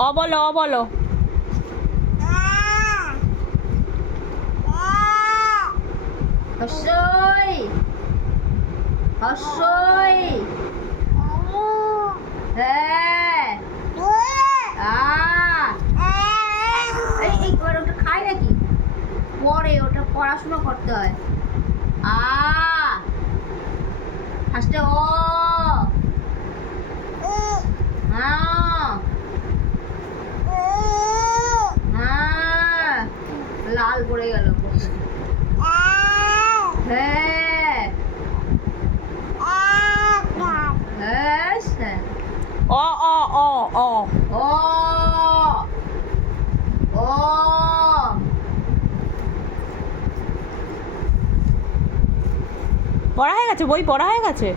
অ বলো, অ বলো। হর্ষই হর্ষই হ্যাঁ এই ওটা খায় নাকি? পরে ওটা পড়াশোনা করতে হয়। ফার্স্টে ও লাল পড়ে গেল। হ্যাঁ অ অ অ অ ও ও পড়া হয়ে গেছে, বই পড়া হয়ে গেছে।